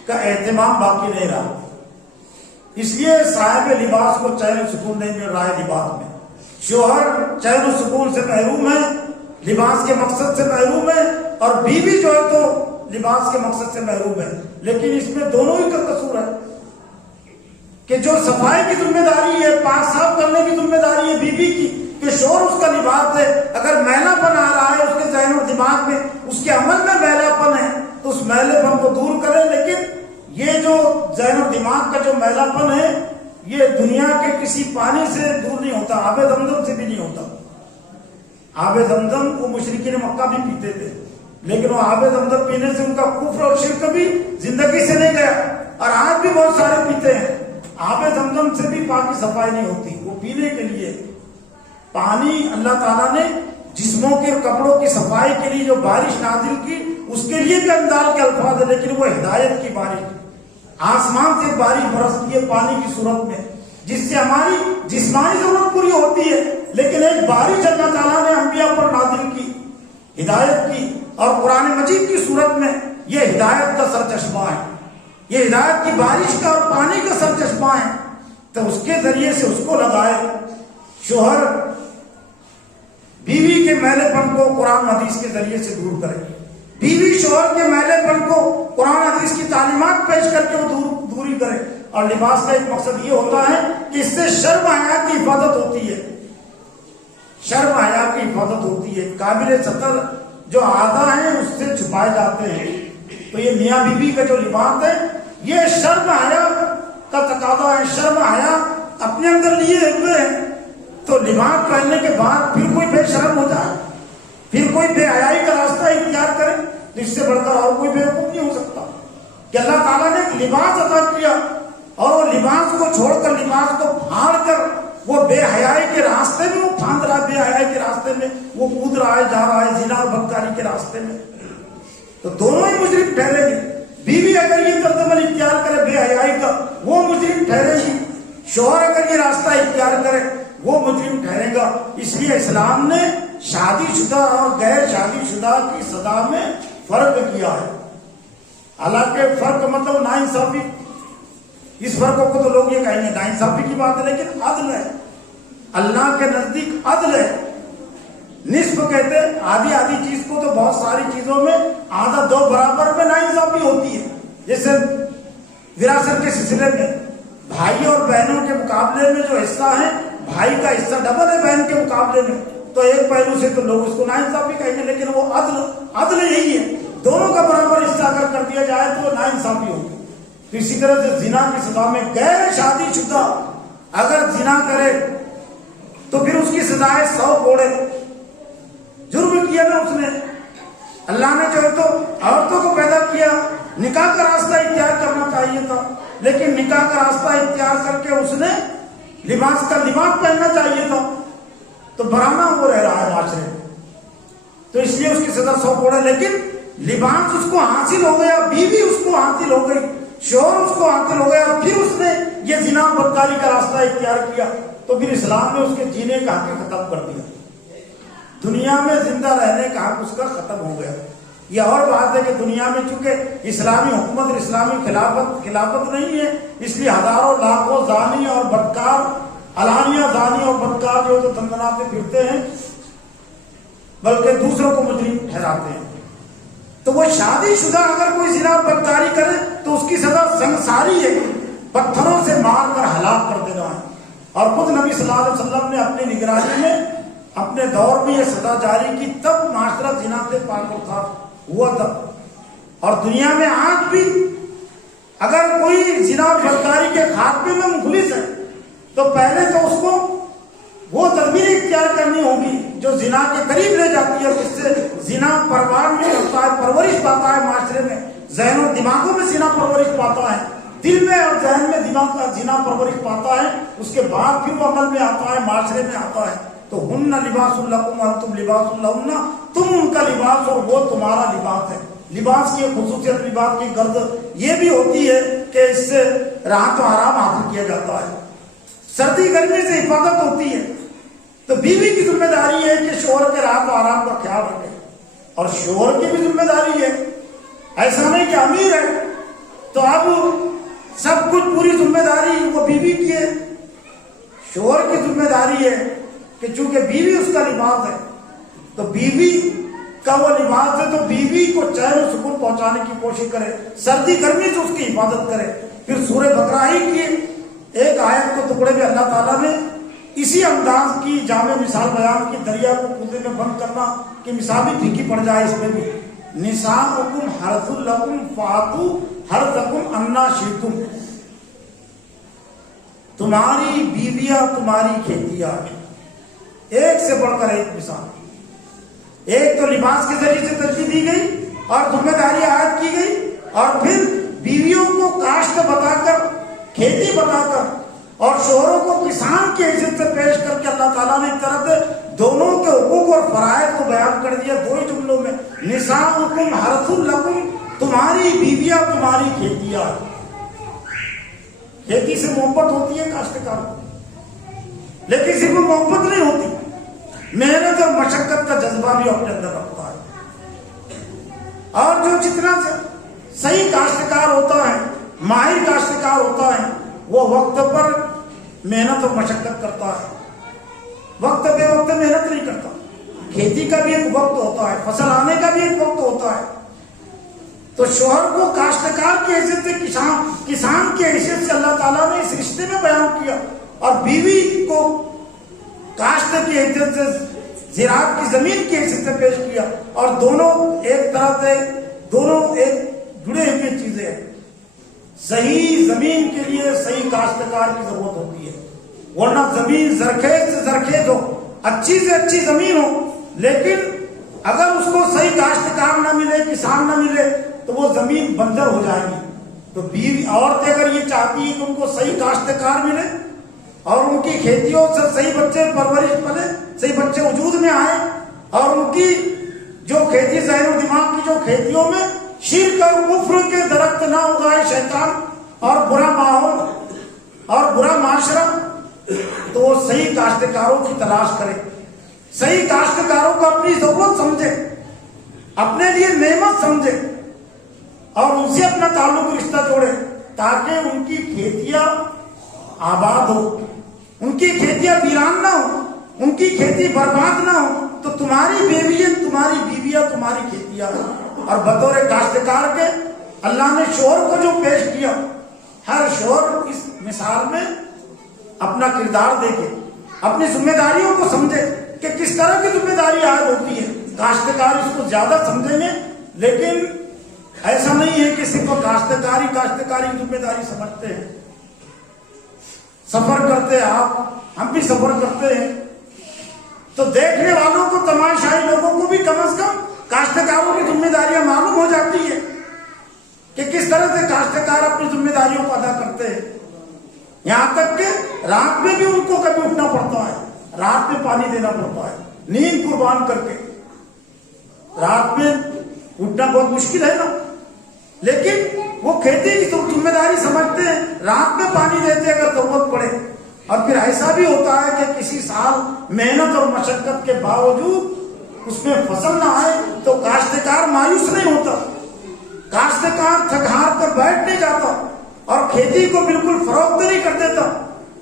کا اہتمام باقی نہیں رہا. اس لیے صاحب لباس کو چین سکون نہیں مل رہا ہے لباس میں. شوہر چین و سکون سے محروم ہے، لباس کے مقصد سے محروم ہے، اور بیوی جو ہے تو لباس کے مقصد سے محروم ہے. لیکن اس میں دونوں ہی کا قصور ہے کہ جو صفائی کی ذمہ داری ہے، پاک صاف کرنے کی ذمہ داری ہے بیوی کی، کہ شوہر اس کا لباس ہے. اگر میلا پن آ رہا ہے اس کے ذہن اور دماغ میں، اس کے عمل میں میلا پن ہے تو اس میلے پن کو دور کرے. لیکن یہ جو ذہن اور دماغ کا جو میلا پن ہے یہ دنیا کے کسی پانی سے دور نہیں ہوتا، آب زمزم سے بھی نہیں ہوتا. آب زمزم وہ مشرکین مکہ بھی پیتے تھے، لیکن وہ آب زمزم پینے سے ان کا کفر اور شرک بھی زندگی سے نہیں گیا، اور آج بھی بہت سارے پیتے ہیں. آب زمزم سے بھی پاک کی صفائی نہیں ہوتی. وہ پینے کے لیے پانی اللہ تعالیٰ نے جسموں کے اور کپڑوں کی صفائی کے لیے جو بارش نازل کی، اس کے لیے بھی اندال کے الفاظ ہے، لیکن وہ ہدایت کی بارش، آسمان سے بارش برستی ہے پانی کی صورت میں، جس سے ہماری جسمانی ضرورت پوری ہوتی ہے. لیکن ایک بارش اللہ تعالیٰ نے انبیاء پر نازل کی ہدایت کی، اور قرآن مجید کی صورت میں یہ ہدایت کا سرچشمہ ہے، یہ ہدایت کی بارش کا اور پانی کا سرچشمہ ہے. تو اس کے ذریعے سے اس کو لگائے. شوہر بیوی کے میلے پن کو قرآن حدیث کے ذریعے سے دور کرے، بیوی شوہر کے میلے پن کو قرآن حدیث کی تعلیمات پیش کر کے وہ دوری کرے. اور لباس کا ایک مقصد یہ ہوتا ہے کہ اس سے شرم حیا کی حفاظت ہوتی ہے، شرم حیا کی حفاظت ہوتی ہے. قابل ستر جو اعضاء ہیں اس سے چھپائے جاتے ہیں. تو یہ میاں بیوی کا جو لباس ہے یہ شرم حیا کا تقاضا ہے. شرم حیا اپنے اندر لیے ہوئے ہیں تو لباس پہننے کے بعد پھر کوئی بے شرم ہو جائے، پھر کوئی بے حیائی کا راستہ اختیار کرے تو اس سے بڑھ کر اور کوئی بیوقوف نہیں ہو سکتا. کہ اللہ تعالیٰ نے ایک لباس عطا کیا اور وہ لباس کو چھوڑ کر، لباس کو پھاڑ کر وہ بے حیائی کے راستے میں وہ پھاند رہا ہے، بے حیائی کے راستے میں وہ کود رہا ہے، جا رہا ہے زنا اور بدکاری کے راستے میں. تو دونوں ہی مجرم ٹھہرے گی. بیوی اگر یہ طرز عمل اختیار کرے بے حیائی کا وہ مجرم ٹھہرے گی، شوہر اگر یہ راستہ اختیار کرے وہ مجرم ٹھہرے گا. اس لیے اسلام نے شادی شدہ اور غیر شادی شدہ کی سزا میں فرق کیا ہے. حالانکہ فرق مطلب ناانصافی، اس فرق کو تو لوگ یہ کہیں گے ناانصافی کی بات ہے، لیکن عدل ہے. اللہ کے نزدیک عدل ہے. نصف کہتے ہیں آدھی آدھی چیز کو، تو بہت ساری چیزوں میں آدھا دو برابر میں ناانصافی ہوتی ہے. جیسے وراثت کے سلسلے میں بھائی اور بہنوں کے مقابلے میں جو حصہ ہے، بھائی کا حصہ ڈبل ہے بہن کے مقابلے میں، تو ایک پہلو سے تو لوگ اس کو ناانصافی کہیں گے، لیکن وہ عدل یہی ہے. دونوں کا برابر حصہ اگر کر دیا جائے تو وہ ناانصافی ہوگی. تو اسی طرح سے زنا کی سزا میں غیر شادی شدہ اگر زنا کرے تو پھر اس کی سزا ہے 100 کوڑے. جرم کیا نا اس نے. اللہ نے جو ہے تو عورتوں کو پیدا کیا، نکاح کا راستہ اختیار کرنا چاہیے تھا، لیکن نکاح کا راستہ اختیار کر کے اس نے لباس پہننا چاہیے تھا، تو برہنہ وہ رہ رہا ہے معاشرے میں. تو اس لیے اس کی سزا 100 کوڑے. لیکن لباس اس کو حاصل ہو گیا، بیوی اس کو حاصل ہو گئی، شوہر اس کو حاصل ہو گیا، پھر اس نے یہ زنا بدکاری کا راستہ اختیار کیا، تو پھر اسلام نے اس کے جینے کا حق ختم کر دیا. دنیا میں زندہ رہنے کا حق اس کا ختم ہو گیا. یہ اور بات ہے کہ دنیا میں چونکہ اسلامی حکومت، اسلامی خلافت نہیں ہے، اس لیے ہزاروں لاکھوں زانی اور بدکار، علانیہ زانی اور بدکار جو تو دندناتے پھرتے ہیں، بلکہ دوسروں کو مجرم ٹھہراتے ہیں. تو وہ شادی شدہ اگر کوئی زنا اور بدکاری کرے تو اس کی سزا سنگساری ہے، پتھروں سے مار کر ہلاک کر دینا ہے. اور خود نبی صلی اللہ علیہ وسلم نے اپنی نگرانی میں اپنے دور میں یہ سزا جاری کی، تب معاشرہ زنا سے پاک و صاف ہوا تھا. اور دنیا میں آج بھی اگر کوئی زنا اور بدکاری کے خاتمے میں مخلص ہے تو پہلے تو اس کو وہ تدبیر اختیار کرنی ہوگی جو زنا کے قریب لے جاتی ہے، جس سے زنا پروان میں رکھتا ہے، پرورش پاتا ہے معاشرے میں، ذہن و دماغوں میں زنا پرورش پاتا ہے، دل میں اور ذہن میں دماغ کا زنا پرورش پاتا ہے، اس کے بعد پھر وہ عمل میں آتا ہے، معاشرے میں آتا ہے. تو ہن لباس لکم وانتم لباس لہن، تم ان کا لباس اور وہ تمہارا لباس ہے. لباس کی خصوصیت، لباس کی غرض یہ بھی ہوتی ہے کہ اس سے راحت و آرام حاصل کیا جاتا ہے، سردی گرمی سے حفاظت ہوتی ہے. تو بیوی کی ذمہ داری ہے کہ شوہر کے راحت و آرام کا خیال رکھے، اور شوہر کی بھی ذمہ داری ہے. ایسا نہیں کہ امیر ہے تو اب سب کچھ پوری ذمہ داری وہ بیوی کی ہے. شوہر کی ذمہ داری ہے کہ چونکہ بیوی اس کا لباس ہے تو بیوی کا وہ لباس ہے تو بیوی کو چین و سکون پہنچانے کی کوشش کرے، سردی گرمی سے اس کی حفاظت کرے۔ پھر سورہ بقرہ ہی کی ایک آیت کو ٹکڑے میں اللہ تعالیٰ نے اسی انداز کی جامع مثال بیان کی، دریا کو کوزے میں بند کرنا کی مثال بھی پھیکی پڑ جائے اس میں بھی۔ نساؤکم حرث لکم فاتوا حرثکم انا شئتم، تمہاری بیویاں تمہاری کھیتیاں، ایک سے بڑھ کر ایک مثال۔ ایک تو لباس کے ذریعے سے ترجیح دی گئی اور ذمہ داری عائد کی گئی، اور پھر بیویوں کو کاشت بتا کر، کھیتی بتا کر، اور شوہروں کو کسان کی حیثیت سے پیش کر کے اللہ تعالیٰ نے ایک طرح سے دونوں کے حقوق اور فرائض کو بیان کر دیا دو ہی جملوں میں۔ نساؤکم حرث لکم، تمہاری بیویاں تمہاری کھیتیاں۔ کھیتی سے محبت ہوتی ہے کاشتکار کو، لیکن صرف محبت نہیں ہوتی، محنت اور مشقت کا جذبہ بھی اپنے اندر رکھتا ہے۔ اور جو جتنا صحیح کاشتکار ہوتا ہے، ماہر کاشتکار ہوتا ہے، وہ وقت پر محنت اور مشقت کرتا ہے، وقت بے وقت محنت نہیں کرتا۔ کھیتی کا بھی ایک وقت ہوتا ہے، فصل آنے کا بھی ایک وقت ہوتا ہے۔ تو شوہر کو کاشتکار کی حیثیت سے، کسان کی حیثیت سے اللہ تعالیٰ نے اس رشتے میں بیان کیا، اور بیوی کو کاشت کی حیثیت سے، زراعت کی زمین کی حیثیت سے پیش کیا، اور دونوں ایک طرح سے دونوں ایک جڑے ہوئے چیزیں ہیں۔ صحیح زمین کے لیے صحیح کاشتکار کی ضرورت ہوتی ہے، ورنہ زمین زرخیز سے زرخیز ہو، اچھی سے اچھی زمین ہو، لیکن اگر اس کو صحیح کاشتکار نہ ملے، کسان نہ ملے، تو وہ زمین بنجر ہو جائے گی۔ تو بیوی عورتیں اگر یہ چاہتی ہیں کہ ان کو صحیح کاشتکار ملے اور ان کی کھیتیوں سے صحیح بچے پرورش پلے، صحیح بچے وجود میں آئے، اور ان کی جو کھیتی ذہن و دماغ کی جو کھیتیوں میں شرک اور کفر کے درخت نہ اگائے شیطان اور برا ماحول اور برا معاشرہ، تو وہ صحیح کاشتکاروں کی تلاش کرے، صحیح کاشتکاروں کو اپنی ضرورت سمجھے، اپنے لیے نعمت سمجھے، اور ان سے اپنا تعلق رشتہ جوڑے، تاکہ ان کی کھیتیاں آباد ہو، ان کی کھیتیاں ویران نہ ہو، ان کی کھیتی برباد نہ ہو۔ تو تمہاری بیویاں تمہاری کھیتیاں ہیں۔ اور بطور کاشتکار کے اللہ نے شوہر کو جو پیش کیا، ہر شوہر اس مثال میں اپنا کردار دیکھے، اپنی ذمہ داریوں کو سمجھے کہ کس طرح کی ذمہ داری عائد ہوتی ہے۔ کاشتکار اس کو زیادہ سمجھیں گے، لیکن ایسا نہیں ہے کہ صرف کاشتکاری کی ذمہ داری سمجھتے ہیں۔ سفر کرتے ہیں آپ، ہم بھی سفر کرتے ہیں، تو دیکھنے والوں کو، تماشائی لوگوں کو بھی کم از کم کاشتکاروں کی ذمہ داریاں معلوم ہو جاتی ہے کہ کس طرح سے کاشتکار اپنی ذمہ داریوں کو ادا کرتے ہیں۔ یہاں تک کہ رات میں بھی ان کو کبھی اٹھنا پڑتا ہے، رات میں پانی دینا پڑتا ہے، نیند قربان کر کے۔ رات میں اٹھنا بہت مشکل ہے نا، لیکن وہ کھیتی کی ذمہ داری سمجھتے ہیں، رات میں پانی دیتے ہیں اگر ضرورت پڑے۔ اور پھر ایسا بھی ہوتا ہے کہ کسی سال محنت اور مشقت کے باوجود اس میں فصل نہ آئے تو کاشتکار مایوس نہیں ہوتا، کاشتکار تھک ہار کر بیٹھ نہیں جاتا، اور کھیتی کو بالکل فروخت نہیں کر دیتا،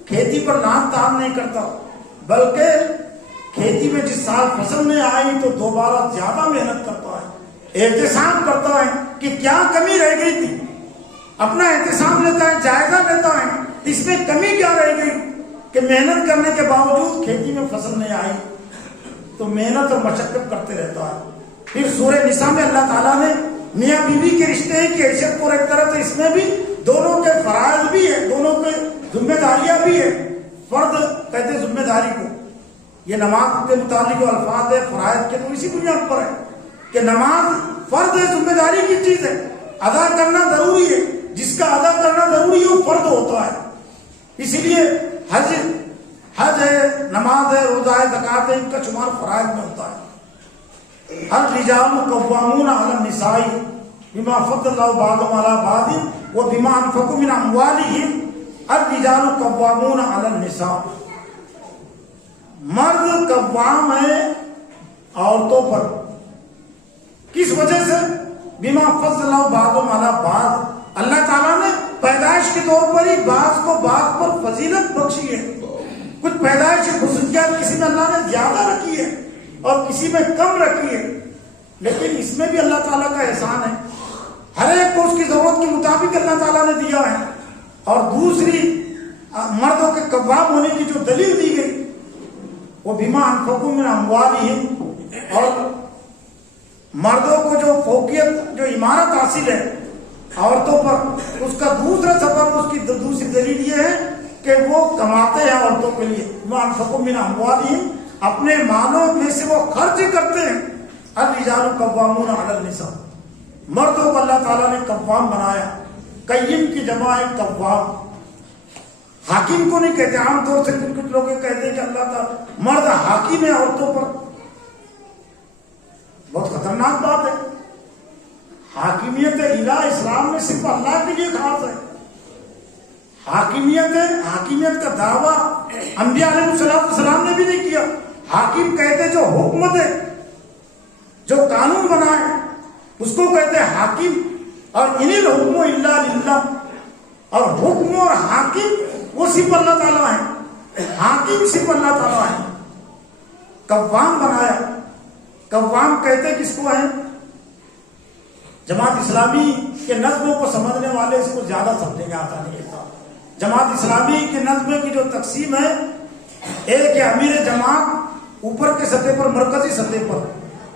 کھیتی پر لان تان نہیں کرتا، بلکہ کھیتی میں جس سال فصل نہیں آئی تو دوبارہ زیادہ محنت کرتا ہے، احتساب کرتا ہے کہ کیا کمی رہ گئی تھی، اپنا احتساب لیتا ہے، جائزہ لیتا ہے اس میں کمی کیا رہ گئی کہ محنت کرنے کے باوجود کھیتی میں فصل نہیں آئی، تو محنت اور مشقت کرتے رہتا ہے۔ پھر سورہ نساء میں اللہ تعالیٰ نے میاں بیوی کے رشتے کی حیثیت کو ایک طرح سے اس میں بھی دونوں کے فرائض بھی ہے، دونوں کے ذمہ داریاں بھی ہے۔ فرض کہتے ہیں ذمہ داری کو، یہ نماز کے متعلق جو الفاظ ہے فرائض کے، تو اسی بنیاد پر ہے کہ نماز فرض ہے، ذمہ داری کی چیز ہے، ادا کرنا ضروری ہے، جس کا ادا کرنا ضروری ہے وہ فرض ہوتا ہے۔ اسی لیے حج ہے، نماز ہے، روزہ ہے، زکوٰۃ ہے، ان کا شمار فرائض میں ہوتا ہے۔ الرجال قوامون علی النساء بما فضل اللہ بعضهم علی بعض وبما انفقوا من اموالهم الرجال قوامون علی النساء، مرد قوام ہے عورتوں پر، کس وجہ سے؟ بما فضل اللہ بعضهم علی بعض، اللہ تعالیٰ نے پیدائش کے طور پر ہی بعض کو بعض پر فضیلت بخشی ہے، کچھ پیدائشی خصوصیات کسی میں اللہ نے زیادہ رکھی ہے اور کسی میں کم رکھی ہے، لیکن اس میں بھی اللہ تعالیٰ کا احسان ہے، ہر ایک کو اس کی ضرورت کے مطابق اللہ تعالیٰ نے دیا ہے۔ اور دوسری مردوں کے قوام ہونے کی جو دلیل دی گئی وہ بما انفقوا من اموالہم، اور مردوں کو جو فوقیت جو عمارت حاصل ہے عورتوں پر، اس کا دوسرا سبب، اس کی دوسری دلیل یہ ہے کہ وہ کماتے ہیں عورتوں کے لیے، بما انفقوا من اموالہم، اپنے مالوں میں سے وہ خرچ کرتے ہیں۔ الرجال قوامون علی النساء، مردوں کو اللہ تعالیٰ نے قوام بنایا، قیم کی جمع ہے قوام، حاکم کو نہیں کہتے۔ عام طور سے کچھ لوگ کہتے ہیں کہ اللہ تعالیٰ مرد حاکم ہے عورتوں پر، بہت خطرناک بات ہے۔ حاکمیت الہ اسلام میں صرف اللہ کے لیے خاص ہے۔ حاکمیت کا دعویٰ انبیاء علیہ السلام نے بھی نہیں کیا۔ حاکم کہتے جو حکم دے، جو قانون بنائے، اس کو کہتے ہیں حاکم۔ اور ان الحکم الا للہ، اور حکم اور حاکم وہ صرف اللہ تعالیٰ ہے، حاکم صرف اللہ تعالیٰ ہے۔ قوام بنایا، قوام کہتے کس کو ہے؟ جماعت اسلامی کے نظموں کو سمجھنے والے اس کو زیادہ سمجھیں گے آسانی کے ساتھ۔ جماعت اسلامی کے نظم کی جو تقسیم ہے، ایک ہے امیر جماعت اوپر کے سطح پر، مرکزی سطح پر،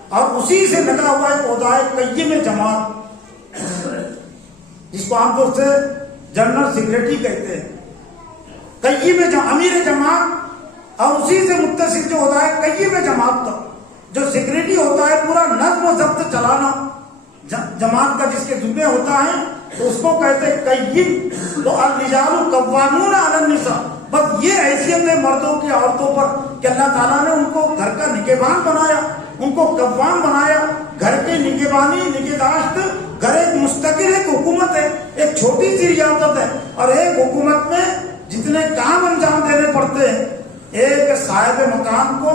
اور اسی سے لگا ہوا ہے عہدہ قیم جماعت، جس کو عام طور سے جنرل سیکریٹری کہتے ہیں۔ قیم امیر جماعت، اور اسی سے متصل جو عہدہ قیم جماعت کا، جو سیکریٹری ہوتا ہے پورا نظم و ضبط چلانا جماعت کا، جس کے ذمہ ہوتا ہے، تو اس کو کہتے ہیں قیم۔ تو الرجال قوامون علی النساء، بس یہ حیثیت ہے مردوں کی عورتوں پر کہ اللہ تعالیٰ نے ان کو گھر کا نگہبان بنایا، ان کو قوام بنایا۔ گھر کے نگہبانی، نگہداشت، گھر ایک مستقل ایک حکومت ہے، ایک چھوٹی سی ریاست ہے، اور ایک حکومت میں جتنے کام انجام دینے پڑتے ہیں، ایک صاحب مکان کو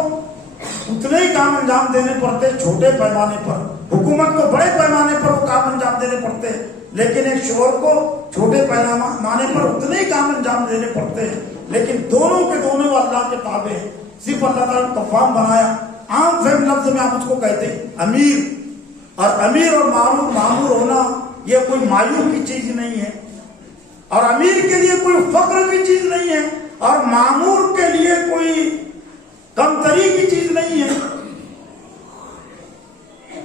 اتنے ہی کام انجام دینے پڑتے ہیں چھوٹے پیمانے پر، حکومت کو بڑے پیمانے پر وہ کام انجام دینے پڑتے ہیں، لیکن ایک شوہر کو چھوٹے پیمانے پر اتنے ہی کام انجام دینے پڑتے ہیں، لیکن دونوں کے دونوں اللہ کے تابع ہیں۔ صرف اللہ تعالیٰ نے قوام بنایا۔ عام فہم لفظ میں آپ اس کو کہتے ہیں امیر، اور امیر اور معمور ہونا یہ کوئی مایوب کی چیز نہیں ہے، اور امیر کے لیے کوئی فخر کی چیز نہیں ہے، اور معمور کے لیے کوئی کمتری کی چیز نہیں ہے۔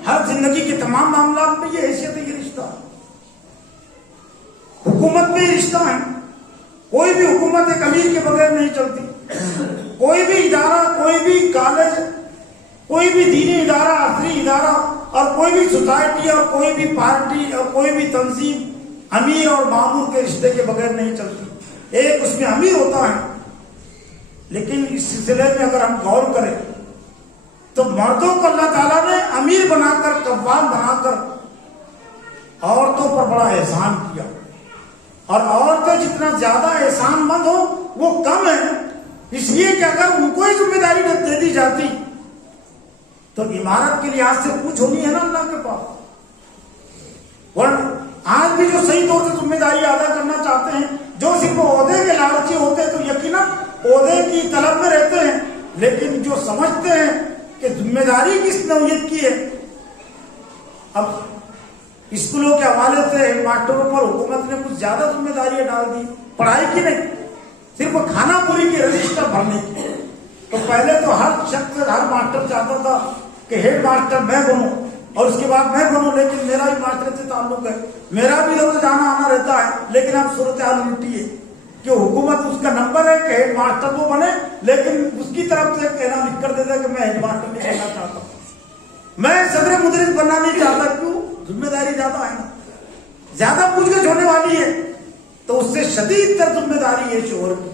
ہر زندگی کے تمام معاملات میں یہ حیثیت ہے، یہ رشتہ ہے۔ حکومت میں یہ رشتہ ہے، کوئی بھی حکومت ایک امیر کے بغیر نہیں چلتی۔ کوئی بھی ادارہ، کوئی بھی کالج، کوئی بھی دینی ادارہ، عصری ادارہ، اور کوئی بھی سوسائٹی، اور کوئی بھی پارٹی، اور کوئی بھی تنظیم امیر اور معمور کے رشتے کے بغیر نہیں چلتی۔ ایک اس میں امیر ہوتا ہے، لیکن اس سلسلے میں اگر ہم غور کریں تو مردوں کو اللہ تعالیٰ نے امیر بنا کر، قوام بنا کر عورتوں پر بڑا احسان کیا، اور عورتیں جتنا زیادہ احسان مند ہو وہ کم ہے، اس لیے کہ اگر ان کو ہی ذمہ داری دے دی جاتی تو عمارت کے لحاظ سے پوچھ ہونی ہے نا اللہ کے پاس۔ ورنہ آج بھی جو صحیح طور سے ذمہ داری ادا کرنا چاہتے ہیں، جو صرف عہدے کے لالچی ہوتے ہیں تو یقیناً عہدے کی طلب میں رہتے ہیں، لیکن جو سمجھتے ہیں کہ ذمہ داری کس نوعیت کی ہے۔ اب اسکولوں کے حوالے سے ہیڈ ماسٹروں پر حکومت نے کچھ زیادہ ذمہ داریاں ڈال دی، پڑھائی کی نہیں، صرف کھانا پوری کی رجسٹر بھرنے کی۔ تو پہلے تو ہر شخص، ہر ماسٹر چاہتا تھا کہ ہیڈ ماسٹر میں بنوں، اور اس کے بعد میں بنوں، لیکن میرا بھی ماسٹر سے تعلق ہے، میرا بھی ادھر جانا آنا رہتا ہے، لیکن اب صورتحال الٹی ہے کہ حکومت اس کا نمبر ہے کہ ہیڈ ماسٹر وہ بنے، لیکن اس کی طرف سے کہنا لکھ کر دیتا کہ میں ہیڈ ماسٹر نہیں بننا چاہتا ہوں، میں صدر مدرس بننا نہیں چاہتا۔ کیوں؟ ذمہ داری زیادہ ہے نا، زیادہ پوچھ گچھ ہونے والی ہے، تو اس سے شدید تر ذمہ داری ہے شوہر کی۔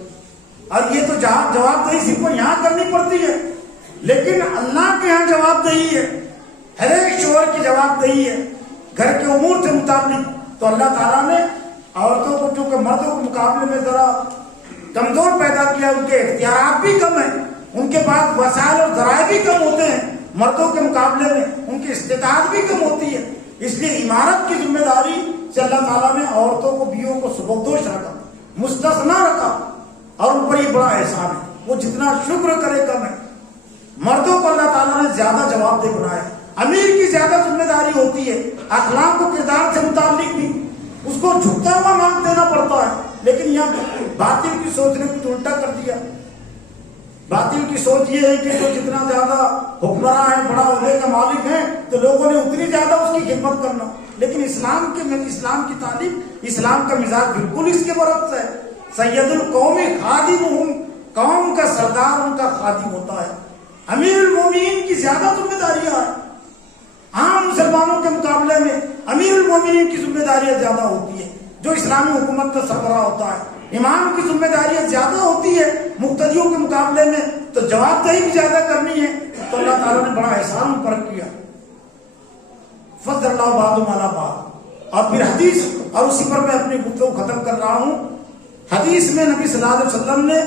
اور یہ تو جواب دہی صرف یہاں کرنی پڑتی ہے، لیکن اللہ کے یہاں جواب دہی ہے، ہر ایک شوہر کی جواب دہی ہے گھر کے امور سے متعلق۔ تو اللہ تعالیٰ نے عورتوں کو چونکہ مردوں کے مقابلے میں ذرا کمزور پیدا کیا، ان کے اختیارات بھی کم ہیں، ان کے پاس وسائل اور ذرائع بھی کم ہوتے ہیں مردوں کے مقابلے میں، ان کی استطاعت بھی کم ہوتی ہے، اس لیے عمارت کی ذمہ داری سے اللہ تعالیٰ نے عورتوں کو، بیویوں کو سبکدوش رکھا، مستثنا رکھا، اور ان پر یہ بڑا احسان ہے۔ وہ جتنا شکر کرے کم ہے. مردوں کو اللہ تعالیٰ نے زیادہ جواب دہ بنایا. امیر کی زیادہ ذمہ داری ہوتی ہے اخلاق و کردار سے متعلق بھی. اس کو جھکتا ہوا مانگ دینا پڑتا ہے. لیکن یہاں باطل کی سوچ نے کچھ الٹا کر دیا. باطل کی سوچ یہ ہے کہ جو جتنا زیادہ حکمراں ہیں, بڑا عہدے کا مالک ہے, تو لوگوں نے اتنی زیادہ اس کی خدمت کرنا. لیکن اسلام کی تعلیم, اسلام کا مزاج بالکل اس کے برعکس ہے. سید القوم خادمہم, قوم کا سردار ان کا خادم ہوتا ہے. امیر المومنین کی زیادہ ذمہ داریاں ہیں. عام مسلمانوں کے مقابلے میں امیر المومنین کی ذمہ داریاں زیادہ ہوتی ہیں, جو اسلامی حکومت کا سربراہ ہوتا ہے. امام کی ذمہ داریاں زیادہ ہوتی ہے مقتدیوں کے مقابلے میں, تو جواب دہی بھی زیادہ کرنی ہے. تو اللہ تعالیٰ نے بڑا احسان پر کیا. فضل اللہ بعضهم علی بعض. اور پھر حدیث, اور اسی پر میں اپنی گفتگو ختم کر رہا ہوں. حدیث میں نبی صلی اللہ علیہ وسلم نے,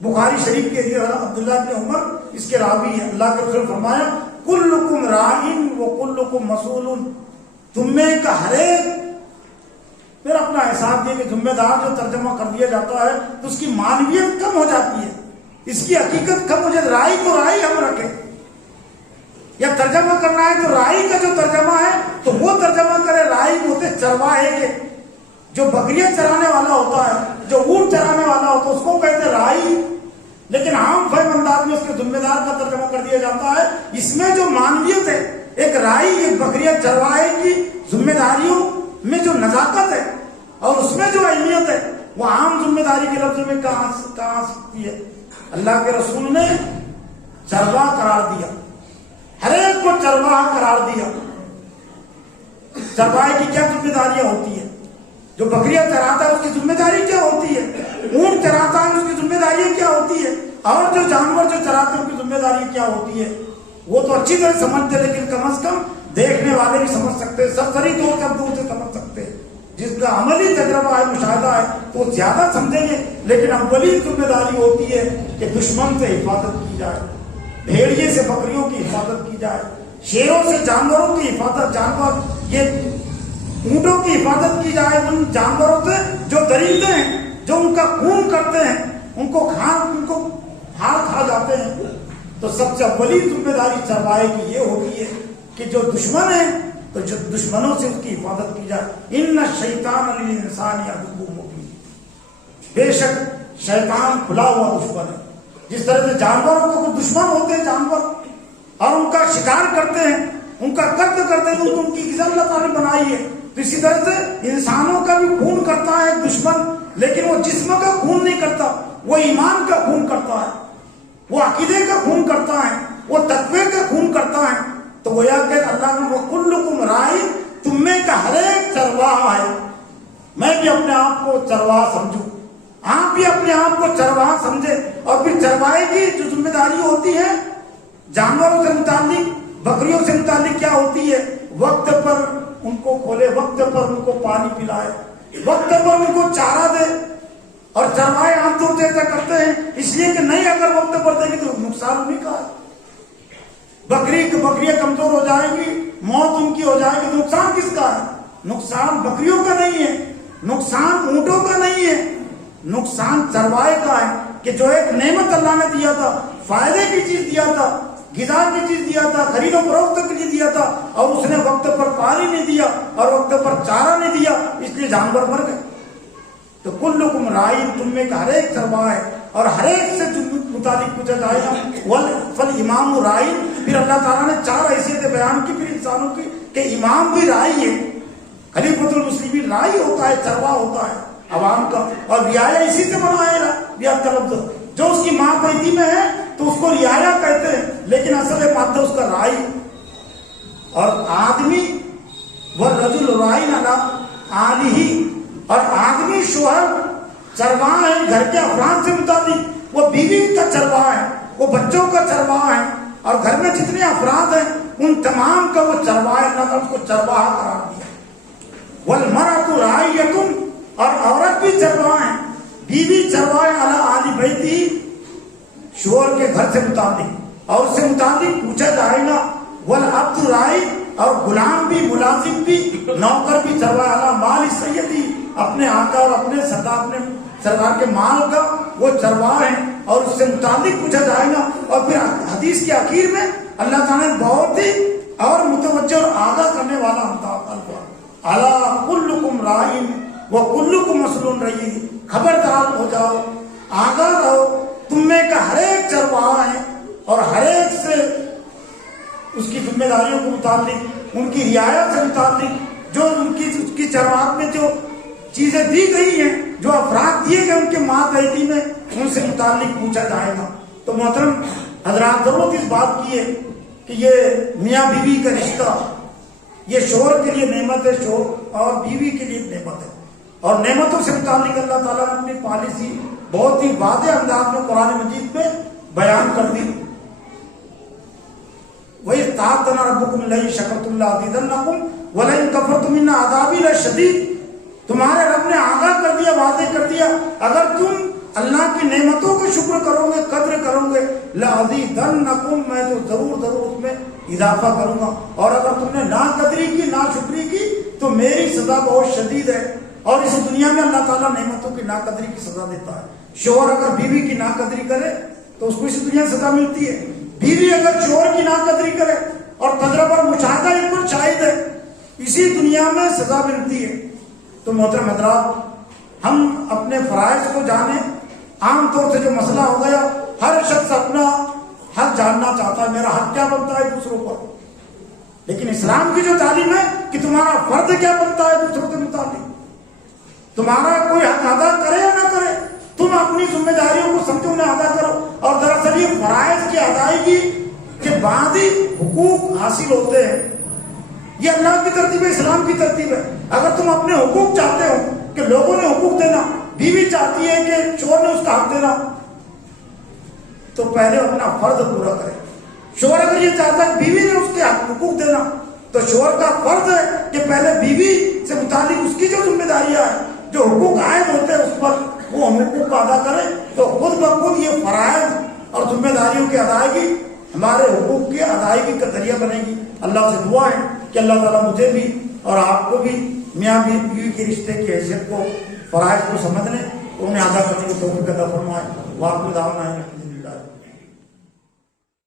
بخاری شریف کے عبداللہ بن عمر اس کے راوی ہیں, اللہ کے رسول فرمایا کلکم راعٍ وکلکم مسئول. تم میں کا ہر ایک, پھر اپنا احساس دیا کہ ذمہ دار جو ترجمہ کر دیا جاتا ہے تو اس کی معنویت کم ہو جاتی ہے, اس کی حقیقت کم ہو جاتی ہے. رائی تو رائی ہم رکھیں, یا ترجمہ کرنا ہے تو رائی کا جو ترجمہ ہے تو وہ ترجمہ کرے. رائی ہوتے چرواہے کے, جو بکریاں چرانے والا ہوتا ہے, جو اونٹ چرانے والا ہوتا ہے, اس کو کہتے ہیں رائی. لیکن عام فہم انداز میں اس کے ذمہ دار کا ترجمہ کر دیا جاتا ہے. اس میں جو معنویت ہے, ایک رائی, ایک بکریاں چرواہے کی ذمہ داریوں میں جو نزاکت ہے اور اس میں جو اہمیت ہے, وہ عام ذمہ داری کے لفظ میں کہاں سکتی ہے. اللہ کے رسول نے چرواہ قرار دیا, ہر ایک کو چرواہ قرار دیا. چرواہے کی کیا ذمہ داریاں ہوتی ہیں؟ جو بکریاں چراتا ہے اس کی ذمہ داری کیا ہوتی ہے؟ اونٹ چراتا ہے اس کی ذمہ داری کیا ہوتی ہے؟ اور جو جانور جو چراتے ہیں ان کی ذمہ داری کیا ہوتی ہے؟ وہ تو اچھی طرح سمجھتے, لیکن کم از کم دیکھنے والے بھی سمجھ سکتے, سرسری طور سے دور سے سمجھ سکتے. جس کا عملی تجربہ ہے, مشاہدہ ہے, تو وہ زیادہ سمجھیں گے. لیکن اولی ذمہ داری ہوتی ہے کہ دشمن سے حفاظت کی جائے, بھیڑیے سے بکریوں کی حفاظت کی جائے, شیروں سے جانوروں کی حفاظت, جانور یہ اونٹوں کی حفاظت کی جائے, ان جانوروں سے جو درندے ہیں, جو ان کا خون کرتے ہیں, ان کو ہار کھا جاتے ہیں. تو سب سے اولی ذمہ داری چرواہے کی یہ ہوتی ہے کہ جو دشمن ہے تو جو دشمنوں سے اس کی حفاظت کی جائے. ان الشیطان للانسان عدو مبین. بے شک شیطان کھلا ہوا دشمن ہے. جس طرح سے جانوروں کو دشمن ہوتے ہیں جانور, اور ان کا شکار کرتے ہیں, ان کا قتل کرتے ہیں, تو ان کی غذا اللہ تعالیٰ نے بنائی ہے. تو اسی طرح سے انسانوں کا بھی خون کرتا ہے دشمن, لیکن وہ جسم کا خون نہیں کرتا, وہ ایمان کا خون کرتا ہے, وہ عقیدے کا خون کرتا ہے, وہ تقوی کا خون کرتا ہے. تو وہ یاد کہ اللہ نے وَكُلُّكُمْ رَاعٍ, تم میں کا ہر ایک چرواہا ہے. میں بھی اپنے آپ کو چرواہا سمجھوں, آپ بھی اپنے آپ کو چرواہا سمجھے. اور پھر چرواہے کی جو ذمہ داری ہوتی ہے جانوروں سے متعلق, بکریوں سے متعلق کیا ہوتی ہے؟ وقت پر ان کو کھولے, وقت پر ان کو پانی پلائے, وقت پر ان کو چارہ دے. اور چرواہے عام طور سے ایسا کرتے ہیں اس لیے کہ نہیں, اگر وقت پر دیں گے تو نقصان انہیں کا ہے. بکریاں کمزور ہو جائیں گی, موت ان کی ہو جائے گی, تو نقصان کس کا ہے؟ نقصان بکریوں کا نہیں ہے, نقصان اونٹوں کا نہیں ہے, نقصان چرواہے کا ہے. کہ جو ایک نعمت اللہ نے دیا تھا, فائدے کی چیز دیا تھا, غذا کی چیز دیا تھا, خرید و فروخت کے لیے دیا تھا, اور اس نے وقت پر پانی نہیں دیا اور وقت پر چارہ نہیں دیا, اس لیے جانور مر گئے. تو کلکم راعٍ, تم میں کا ہر ایک چرواہا ہے, اور ہر ایک سے متعلق پوچھا جائے گا. فالامام راعٍ, پھر اللہ تعالیٰ نے 4 حیثیتیں بیان کی پھر انسانوں کی, کہ امام بھی راعی ہے, خلیفۃ المسلمین راعی ہوتا ہے, چرواہا ہوتا ہے عوام کا. اور رعایا اسی سے بنا ہے, رعایت کا لفظ جو اس کی ماں پیدی میں ہے تو اس کو رعایا کہتے ہیں, لیکن اصل مادہ اس کا راعی. اور آدمی والرجل راعٍ علی آلہ, اور آدمی شوہر چرواہا ہے گھر کے افراد سے متعلق, وہ بیوی کا چرواہا ہے, وہ بچوں کا چرواہا ہے, اور گھر میں جتنے افراد ہیں ان تمام کا وہ چرواہا ہے. اللہ تعالیٰ اس کو چرواہا قرار دیا. والمرأۃ راعیۃ, اور عورت بھی چرواہا ہے, بیوی چرواہا ہے علی آل بیتی, شوہر کے گھر سے متعلق, اور اس سے متعلق پوچھا جائے گا. والعبد راعی, اور غلام بھی, ملازم بھی, نوکر بھی چرواہا علی مال سیدی, اپنے آقا اور اپنے سردار کے مال کا وہ چرواہا ہے. اور اس سے متعلق پوچھا جائے گا. اور پھر حدیث کے آخر میں اللہ تعالیٰ نے بہت ہی اور متوجہ اور آگاہ کرنے والا الفاظ الا کلکم راعٍ وکلکم مسئول رعیہ، خبردار ہو جاؤ، آگاہ رہو، تم میں کا ہر ایک چرواہا ہے اور ہر ایک سے اس کی ذمہ داریوں کے متعلق، ان کی رعایت سے متعلق جو ان کی چرواہت میں جو چیزیں دی گئی ہیں، جو افراد دیے گئے ان کے ماتحتی میں، ان سے متعلق پوچھا جائے گا. تو محترم حضرات، ضرورت اس بات کی ہے کہ یہ میاں بیوی کا رشتہ یہ شوہر کے لیے نعمت ہے، شوہر اور بیوی کے لیے نعمت ہے. اور نعمتوں سے متعلق اللہ تعالیٰ نے اپنی پالیسی بہت ہی واضح انداز میں قرآن مجید میں بیان کر دی. وَإِذْ تَعَذَّنَ رَبُّكُمْ لَئِن شَكَرْتُمْ لَأَزِيدَنَّكُمْ وَلَئِن كَفَرْتُمْ إِنَّ عَذَابِي لَشَدِيدٌ. تمہارے رب نے آگاہ کر دیا، واضح کر دیا، اگر تم اللہ کی نعمتوں کو شکر کرو گے، قدر کرو گے، لَأَزِيدَنَّكُمْ، میں تو ضرور اس میں اضافہ کروں گا. اور اگر تم نے ناقدری کی، ناشکری کی، تو میری سزا بہت شدید ہے. اور اس دنیا میں اللہ تعالیٰ نعمتوں کی ناقدری کی سزا دیتا ہے. شوہر اگر بیوی کی ناقدری کرے تو اس کو اس دنیا میں سزا ملتی ہے. بیوی اگر شوہر کی ناقدری کرے اور قدر پر مشاہدہ ایک پر شاہد ہے، اسی دنیا میں سزا ملتی ہے. تو محترم حضرات، ہم اپنے فرائض کو جانیں. عام طور سے جو مسئلہ ہو گیا، ہر شخص اپنا حق جاننا چاہتا ہے، میرا حق کیا بنتا ہے دوسروں پر. لیکن اسلام کی جو تعلیم ہے کہ تمہارا فرض کیا بنتا ہے دوسروں کے متعلق، تمہارا کوئی حق ادا کرے یا نہ کرے، تم اپنی ذمہ داریوں کو سمجھو، انہیں ادا کرو. اور دراصل یہ فرائض کی ادائیگی کے بعد ہی حقوق حاصل ہوتے ہیں. یہ اللہ کی ترتیب ہے، اسلام کی ترتیب ہے. اگر تم اپنے حقوق چاہتے ہو کہ لوگوں نے حقوق دینا، بیوی چاہتی ہے کہ شوہر نے اس کا حق دینا، تو پہلے اپنا فرض پورا کرے. شوہر اگر یہ چاہتا ہے بیوی نے اس کے حقوق دینا، تو شوہر کا فرض ہے کہ پہلے بیوی سے متعلق اس کی جو ذمہ داریاں ہیں، جو حقوق عائد ہوتے ہیں اس پر وہ حقوق کو ادا کرے. تو خود بخود یہ فرائض اور ذمہ داریوں کی ادائیگی ہمارے حقوق کی ادائیگی کا ذریعہ بنے گی. اللہ سے دعا ہے کہ اللہ تعالیٰ مجھے بھی اور آپ کو بھی میاں بیوی کے رشتے کی حیثیت کو، فرائض کو سمجھنے، انہیں ادا کرنے کی توفیق عطا فرمائے. واقعی دعوانا ہے